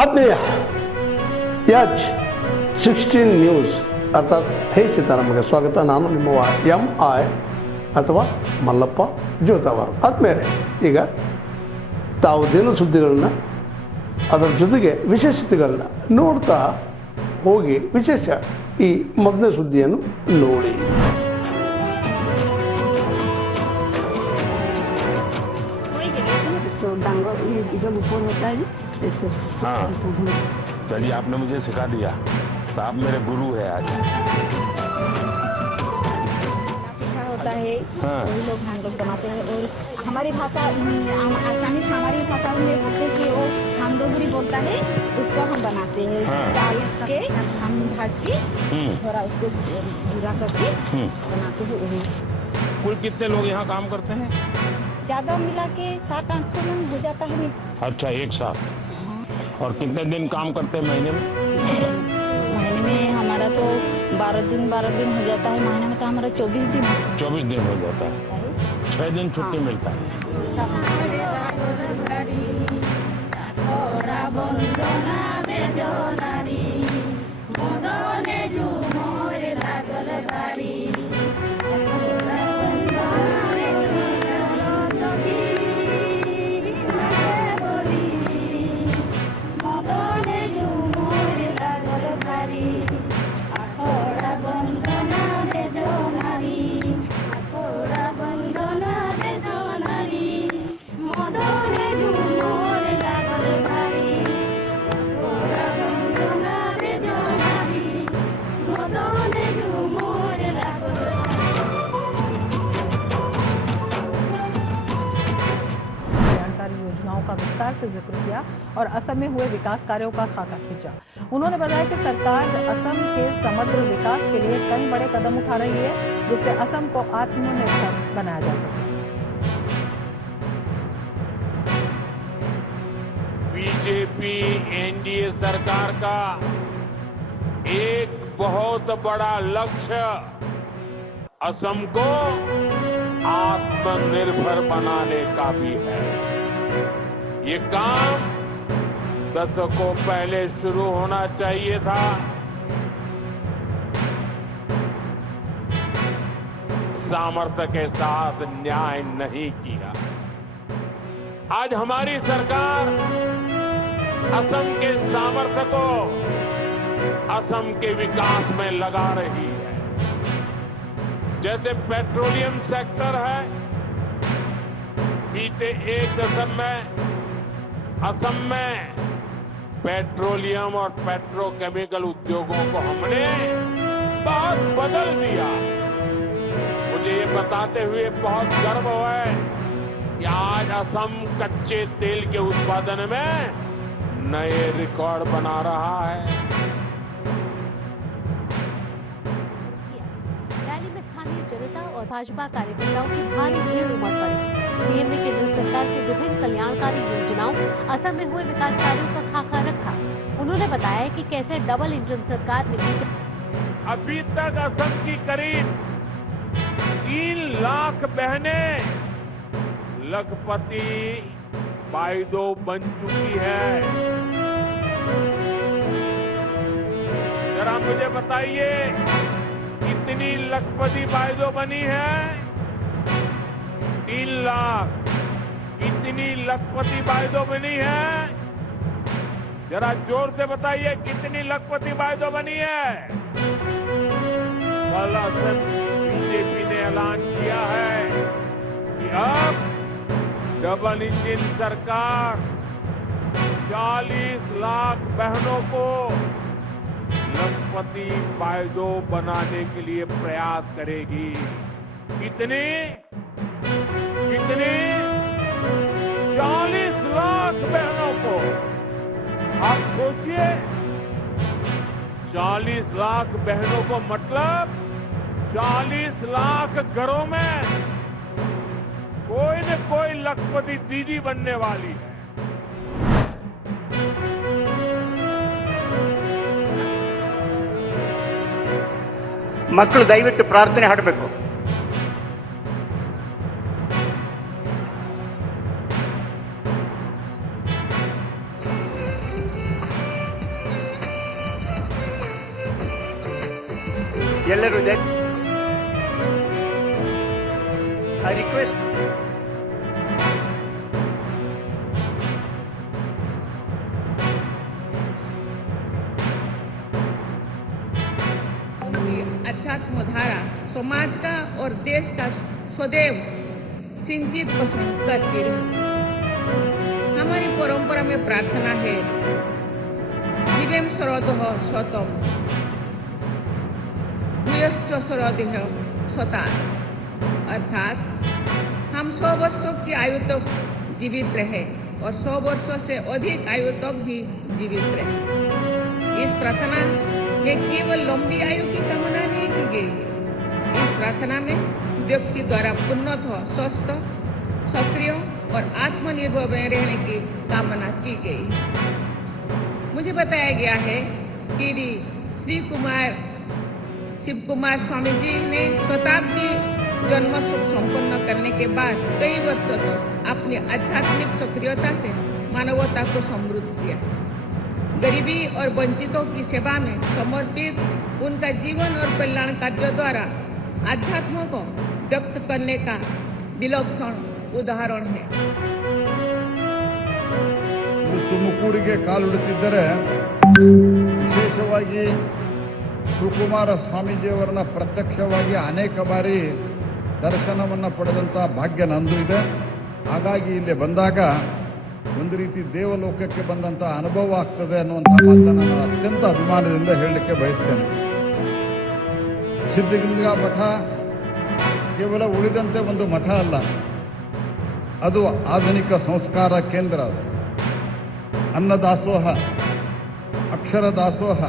ಆತ್ಮೀಯ H 16 news ಅರ್ಥಾತ್ ಹೇ ಸೀತಾರಾಮಗೆ ಸ್ವಾಗತ. ನಾನು ನಿಮ್ಮವ MI ಅಥವಾ ಮಲ್ಲಪ್ಪ ಜೋತಾವಾರ್. ಆದ್ಮೇಲೆ ಈಗ ತಾವು ದಿನ ಸುದ್ದಿಗಳನ್ನ ಅದರ ಜೊತೆಗೆ ವಿಶೇಷತೆಗಳನ್ನ ನೋಡ್ತಾ ಹೋಗಿ ವಿಶೇಷ ಈ ಮೊದಲನೇ ಸುದ್ದಿಯನ್ನು ನೋಡಿ. हाँ चलिए, आपने मुझे सिखा दिया तो आप मेरे गुरु है आज। होता है हाँ। वही लोग हम लोग बनाते हैं और हमारी भाषा आसानी से हमारी भाषा में बोलते हैं कि वो हांदोगुरी बोलता है, उसको हम बनाते हैं। हाँ। डाल के हम भाज के थोड़ा उसको जीरा करके बनाते हैं वही। कुल कितने लोग यहाँ काम करते हैं? ज़्यादा मिला के 700-800 मन हो जाता है। अच्छा, एक साथ। और कितने दिन काम करते हैं महीने में? महीने में हमारा तो 12 दिन हो जाता है। महीने में तो हमारा 24 दिन 24 दिन हो जाता है। 6 दिन छुट्टी मिलता है। योजनाओं का विस्तार से जिक्र किया और असम में हुए विकास कार्यों का खाका खींचा। उन्होंने बताया कि सरकार असम के समग्र विकास के लिए कई बड़े कदम उठा रही है, जिससे असम को आत्मनिर्भर बनाया जा सके। बीजेपी एनडीए सरकार का एक बहुत बड़ा लक्ष्य असम को आत्मनिर्भर बनाने का भी है। ये काम दशकों पहले शुरू होना चाहिए था। सामर्थ्य के साथ न्याय नहीं किया। आज हमारी सरकार असम के सामर्थ्य को असम के विकास में लगा रही है। जैसे पेट्रोलियम सेक्टर है, बीते एक दशक में असम में पेट्रोलियम और पेट्रोकेमिकल उद्योगों को हमने बहुत बदल दिया। मुझे ये बताते हुए बहुत गर्व है कि आज असम कच्चे तेल के उत्पादन में नए रिकॉर्ड बना रहा है। रैली में स्थानीय जनता और भाजपा कार्यकर्ताओं की भारी भीड़ उमड़ पड़ी। पीएम ने केंद्र सरकार की विभिन्न कल्याणकारी योजनाओं, असम में हुए विकास कार्यों का खाका रखा। उन्होंने बताया कि कैसे डबल इंजन सरकार ने अभी तक असम की करीब 3 लाख बहनें लखपति बाइदो बन चुकी है। जरा मुझे बताइए, कितनी लखपति बाइदो बनी है? 3 लाख। कितनी लखपति बाइदो बनी है? जरा जोर से बताइए, कितनी लखपति बाइदो बनी है? कल असम बीजेपी ने ऐलान किया है कि अब डबल इंजन सरकार 40 लाख बहनों को लखपति बाइदो बनाने के लिए प्रयास करेगी। कितनी 40 लाख बहनों को। आप सोचिए, 40 लाख बहनों को मतलब 40 लाख घरों में कोई न कोई लखपति दीदी बनने वाली है। ಮಕ್ಕಳು ದಯವಿಟ್ಟು ಪ್ರಾರ್ಥನೆ ಹಾಡಬೇಕು. ಎಲ್ಲರೂ ಇದೆ. ಐ ರಿಕ್ವೆಸ್ಟ್ उनकी अध्यात्म धारा समाज का और देश का सदैव सिंचित पसंद करती रही। हमारी परंपरा में प्रार्थना है जीवेम सरोदह स्वतम भूयश्च सरोदह स्वतात्, अर्थात हम 100 वर्षों की आयु तक जीवित रहे और 100 वर्षों से अधिक आयु तक भी जीवित रहे। इस प्रार्थना में केवल लंबी आयु की कामना नहीं की गई है। इस प्रार्थना में व्यक्ति द्वारा पूर्णतः स्वस्थ, सक्रिय और आत्मनिर्भर बने रहने की कामना की गई है। मुझे बताया गया है कि शिव कुमार स्वामी जी ने शताब्दी जन्मोत्सव संपन्न करने के बाद कई वर्षों तक अपनी आध्यात्मिक सक्रियता से मानवता को समृद्ध किया। गरीबी और वंचितों की सेवा में समर्पित उनका जीवन और कल्याण कार्यों द्वारा आध्यात्म को व्यक्त करने का विलक्षण उदाहरण है। ತುಮಕೂರಿಗೆ ಕಾಲಿಡುತ್ತಿದ್ದರೆ ವಿಶೇಷವಾಗಿ ಶಿವಕುಮಾರ ಸ್ವಾಮೀಜಿಯವರನ್ನ ಪ್ರತ್ಯಕ್ಷವಾಗಿ ಅನೇಕ ಬಾರಿ ದರ್ಶನವನ್ನು ಪಡೆದಂಥ ಭಾಗ್ಯ ನಂದು ಇದೆ. ಹಾಗಾಗಿ ಇಲ್ಲಿ ಬಂದಾಗ ಒಂದು ರೀತಿ ದೇವಲೋಕಕ್ಕೆ ಬಂದಂಥ ಅನುಭವ ಆಗ್ತದೆ ಅನ್ನುವಂಥ ಮಾತನ್ನು ನಾನು ಅತ್ಯಂತ ಅಭಿಮಾನದಿಂದ ಹೇಳಲಿಕ್ಕೆ ಬಯಸ್ತೇನೆ. ಸಿದ್ಧಗಂಗಾ ಮಠ ಕೇವಲ ಉಳಿದಂತೆ ಒಂದು ಮಠ ಅಲ್ಲ, ಅದು ಆಧುನಿಕ ಸಂಸ್ಕಾರ ಕೇಂದ್ರ. ಅನ್ನದಾಸೋಹ, ಅಕ್ಷರ ದಾಸೋಹ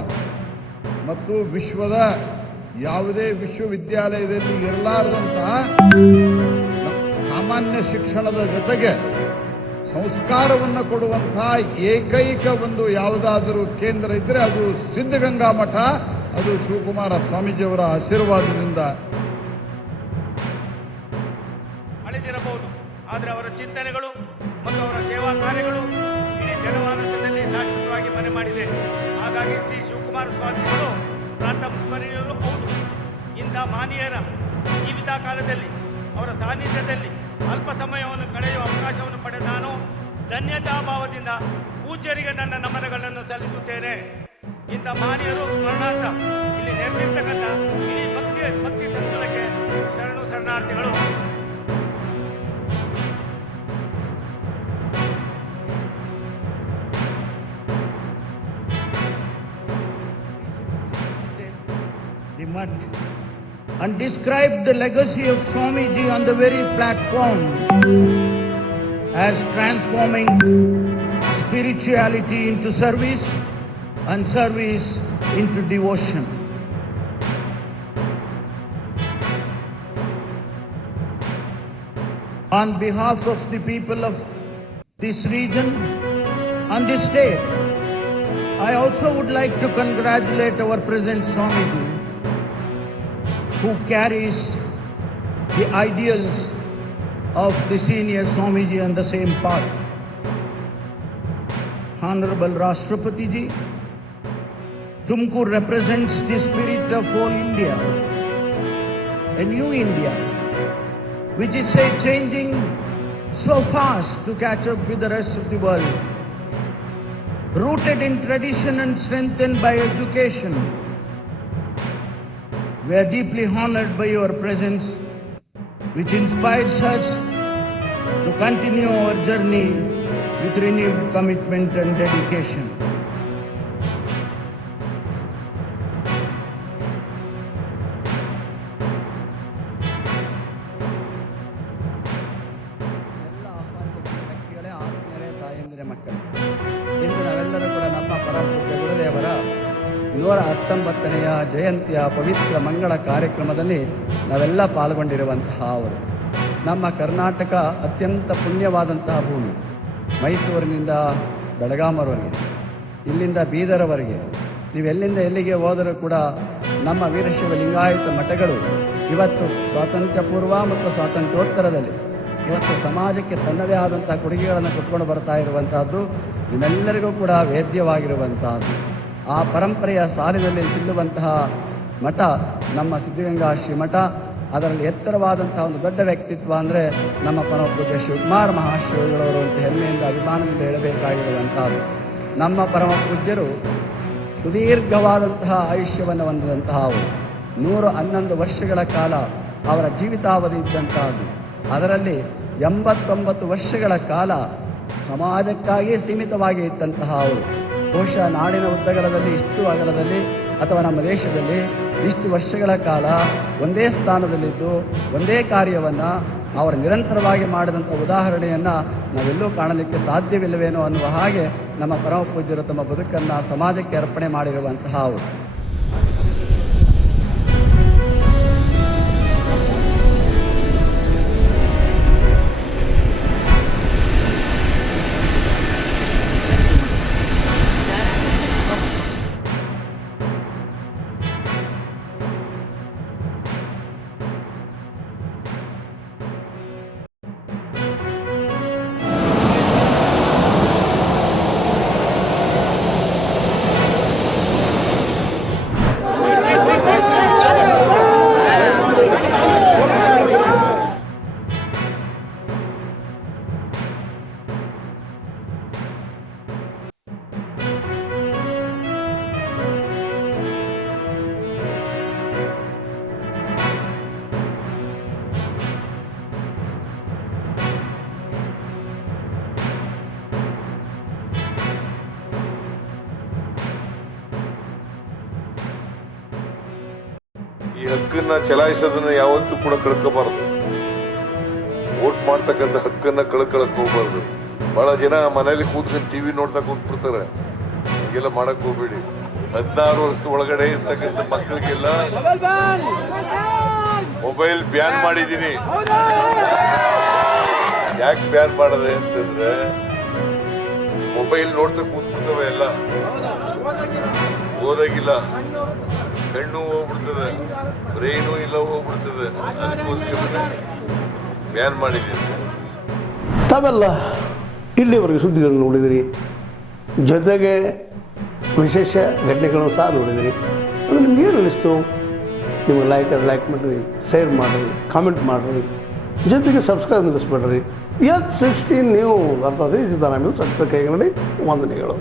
ಮತ್ತು ವಿಶ್ವದ ಯಾವುದೇ ವಿಶ್ವವಿದ್ಯಾಲಯದಲ್ಲಿ ಇರಲಾರದಂತಹ ಸಾಮಾನ್ಯ ಶಿಕ್ಷಣದ ಜೊತೆಗೆ ಸಂಸ್ಕಾರವನ್ನು ಕೊಡುವಂತಹ ಏಕೈಕ ಒಂದು ಯಾವುದಾದರೂ ಕೇಂದ್ರ ಇದ್ದರೆ ಅದು ಸಿದ್ಧಗಂಗಾ ಮಠ. ಅದು ಶಿವಕುಮಾರ ಸ್ವಾಮೀಜಿಯವರ ಆಶೀರ್ವಾದದಿಂದ. ಅಳಿದಿರಬಹುದು, ಆದರೆ ಅವರ ಚಿಂತನೆಗಳು ಮತ್ತು ಅವರ ಸೇವಾ ಕಾರ್ಯಗಳು ಇಡೀ ಜನಮಾನಸದಲ್ಲಿ ಶಾಶ್ವತವಾಗಿ ಮನೆ ಮಾಡಿದೆ. ಹಾಗಾಗಿ ಶ್ರೀ ಶಿವಕುಮಾರ ಸ್ವಾಮಿಗಳು ಪ್ರಾತಃ ಸ್ಮರಣೀಯರು ಹೌದು. ಇಂಥ ಮಾನೀಯರ ಜೀವಿತ ಕಾಲದಲ್ಲಿ ಅವರ ಸಾನ್ನಿಧ್ಯದಲ್ಲಿ ಅಲ್ಪ ಸಮಯವನ್ನು ಕಳೆಯುವ ಅವಕಾಶವನ್ನು ಪಡೆದ ನಾನು ಧನ್ಯತಾ ಭಾವದಿಂದ ಪೂಜ್ಯರಿಗೆ ನನ್ನ ನಮನಗಳನ್ನು ಸಲ್ಲಿಸುತ್ತೇನೆ. ಇಂಥ ಮಾನೀಯರು ಸ್ಮರಣಾರ್ಥ ಇಲ್ಲಿ ನೆರೆದಿರ್ತಕ್ಕಂಥ ಇಡೀ ಭಕ್ತಿ ಸಂಕುಲಕ್ಕೆ ಶರಣು ಶರಣಾರ್ಥಿಗಳು. the mud and describe the legacy of Swamiji on the very platform as transforming spirituality into service and service into devotion. On behalf of the people of this region and this state, I also would like to congratulate our present Swamiji, who carries the ideals of the senior Swamiji on the same path. Honorable Rashtrapati Ji, Tumkur represents the spirit of whole India, a new India, which is changing so fast to catch up with the rest of the world. Rooted in tradition and strengthened by education, we are deeply honored by your presence, which inspires us to continue our journey with renewed commitment and dedication. ಎಲ್ಲ ಆಹ್ವಾನಿತ ವ್ಯಕ್ತಿಗಳೇ ಆತ್ಮೀಯರೇ, ತಾಯಂದಿರೇ, ಮಕ್ಕಳು, ಇಂದು ನಾವೆಲ್ಲರೂ ಕೂಡ ನಮ್ಮ ಪರಮಪೂಜ್ಯ ಗುರುದೇವರ 119ನೆಯ ಜಯಂತಿಯ ಪವಿತ್ರ ಮಂಗಳ ಕಾರ್ಯಕ್ರಮದಲ್ಲಿ ನಾವೆಲ್ಲ ಪಾಲ್ಗೊಂಡಿರುವಂತಹ ಅವರು. ನಮ್ಮ ಕರ್ನಾಟಕ ಅತ್ಯಂತ ಪುಣ್ಯವಾದಂತಹ ಭೂಮಿ. ಮೈಸೂರಿನಿಂದ ಬೆಳಗಾಮವರೆಗೆ, ಇಲ್ಲಿಂದ ಬೀದರವರೆಗೆ, ನೀವೆಲ್ಲಿಂದ ಎಲ್ಲಿಗೆ ಹೋದರೂ ಕೂಡ ನಮ್ಮ ವೀರಶೈವ ಲಿಂಗಾಯತ ಮಠಗಳು ಇವತ್ತು ಸ್ವಾತಂತ್ರ್ಯ ಪೂರ್ವ ಮತ್ತು ಸ್ವಾತಂತ್ರ್ಯೋತ್ತರದಲ್ಲಿ ಇವತ್ತು ಸಮಾಜಕ್ಕೆ ತನ್ನದೇ ಆದಂತಹ ಕೊಡುಗೆಗಳನ್ನು ಕೊಟ್ಕೊಂಡು ಬರ್ತಾ ಇರುವಂತಹದ್ದು ನಿಮ್ಮೆಲ್ಲರಿಗೂ ಕೂಡ ವೇದ್ಯವಾಗಿರುವಂತಹದ್ದು. ಆ ಪರಂಪರೆಯ ಸಾಲಿನಲ್ಲಿ ಸಿಲ್ಲುವಂತಹ ಮಠ ನಮ್ಮ ಸಿದ್ಧಗಂಗಾ ಶ್ರೀಮಠ. ಅದರಲ್ಲಿ ಎತ್ತರವಾದಂತಹ ಒಂದು ದೊಡ್ಡ ವ್ಯಕ್ತಿತ್ವ ಅಂದರೆ ನಮ್ಮ ಪರಮ ಪೂಜ್ಯ ಶಿವಕುಮಾರ ಮಹಾಶಿವಗಳವರು ಅಂತ ಹೆಮ್ಮೆಯಿಂದ ಅಭಿಮಾನದಿಂದ ಹೇಳಬೇಕಾಗಿರುವಂತಹದ್ದು. ನಮ್ಮ ಪರಮ ಪೂಜ್ಯರು ಸುದೀರ್ಘವಾದಂತಹ ಆಯುಷ್ಯವನ್ನು ಹೊಂದಿದಂತಹ ಅವರು 111 ವರ್ಷಗಳ ಕಾಲ ಅವರ ಜೀವಿತಾವಧಿ ಇದ್ದಂತಹದ್ದು. ಅದರಲ್ಲಿ 89 ವರ್ಷಗಳ ಕಾಲ ಸಮಾಜಕ್ಕಾಗಿ ಸೀಮಿತವಾಗಿ ಇದ್ದಂತಹ ಅವರು. ಬಹುಶಃ ನಾಡಿನ ಉದ್ದಗಲದಲ್ಲಿ ಇಷ್ಟು ಅಗಲದಲ್ಲಿ ಅಥವಾ ನಮ್ಮ ದೇಶದಲ್ಲಿ ಇಷ್ಟು ವರ್ಷಗಳ ಕಾಲ ಒಂದೇ ಸ್ಥಾನದಲ್ಲಿದ್ದು ಒಂದೇ ಕಾರ್ಯವನ್ನು ಅವರು ನಿರಂತರವಾಗಿ ಮಾಡಿದಂಥ ಉದಾಹರಣೆಯನ್ನು ನಾವೆಲ್ಲೂ ಕಾಣಲಿಕ್ಕೆ ಸಾಧ್ಯವಿಲ್ಲವೇನೋ ಅನ್ನುವ ಹಾಗೆ ನಮ್ಮ ಪರಮ ಪೂಜ್ಯರು ತಮ್ಮ ಬದುಕನ್ನು ಸಮಾಜಕ್ಕೆ ಅರ್ಪಣೆ ಮಾಡಿರುವಂತಹ ಅವರು. ಈ ಹಕ್ಕನ್ನ ಚಲಾಯಿಸೋದನ್ನ ಯಾವತ್ತೂ ಕೂಡ ಕಳ್ಕೋಬಾರದು. ವೋಟ್ ಮಾಡ್ತಕ್ಕಂಥ ಹಕ್ಕನ್ನ ಕಳ್ಕೊಳಕ್ ಹೋಗ್ಬಾರ್ದು. ಬಹಳ ಜನ ಮನೇಲಿ ಕೂತ್ಕೊಂಡು ಟಿವಿ ನೋಡ್ತಾ ಕೂತ್ಬಿಡ್ತಾರೆ. ಹೀಗೆಲ್ಲ ಮಾಡಕ್ ಹೋಗ್ಬೇಡಿ. 16 ವರ್ಷದ ಒಳಗಡೆ ಇರ್ತಕ್ಕಂಥ ಮಕ್ಕಳಿಗೆಲ್ಲ ಮೊಬೈಲ್ ಬ್ಯಾನ್ ಮಾಡಿದೀನಿ. ಯಾಕೆ ಬ್ಯಾನ್ ಮಾಡದೆ ಅಂತಂದ್ರೆ ಮೊಬೈಲ್ ನೋಡ್ತಾ ಕೂತ್ಬಿಡ್ತವೆ. ಎಲ್ಲ ಓದಾಗಿಲ್ಲ, ಕಣ್ಣು ಹೋಗ್ಬಿಡ್ತದೆ, ಬ್ರೈನು ಇಲ್ಲ ಹೋಗ್ಬಿಡ್ತದೆ. ಅದಕ್ಕೋಸ್ಕರ ಬ್ಯಾನ್ ಮಾಡಿದ್ದೀನಿ. ತಾವೆಲ್ಲ ಇಲ್ಲಿವರೆಗೆ ಸುದ್ದಿಗಳನ್ನು ನೋಡಿದಿರಿ, ಜೊತೆಗೆ ವಿಶೇಷ ಘಟನೆಗಳನ್ನು ಸಹ ನೋಡಿದಿರಿ. ಅದು ನಿಮ್ಗೆ ಏನು ಅನ್ನಿಸ್ತು? ನಿಮಗೆ ಲೈಕ್ ಮಾಡಿರಿ, ಶೇರ್ ಮಾಡಿರಿ, ಕಾಮೆಂಟ್ ಮಾಡಿರಿ, ಜೊತೆಗೆ ಸಬ್ಸ್ಕ್ರೈಬ್ ನಿಲ್ಲಿಸ್ಬೇಡ್ರಿ. H16 ನ್ಯೂಸ್ ಅರ್ಥಾತ್ ಸಿದ್ದರಾಮಯ್ಯ ಸತ್ಯದ ಕೈಗನ್ನಡಿ ವಂದನೆಗಳು.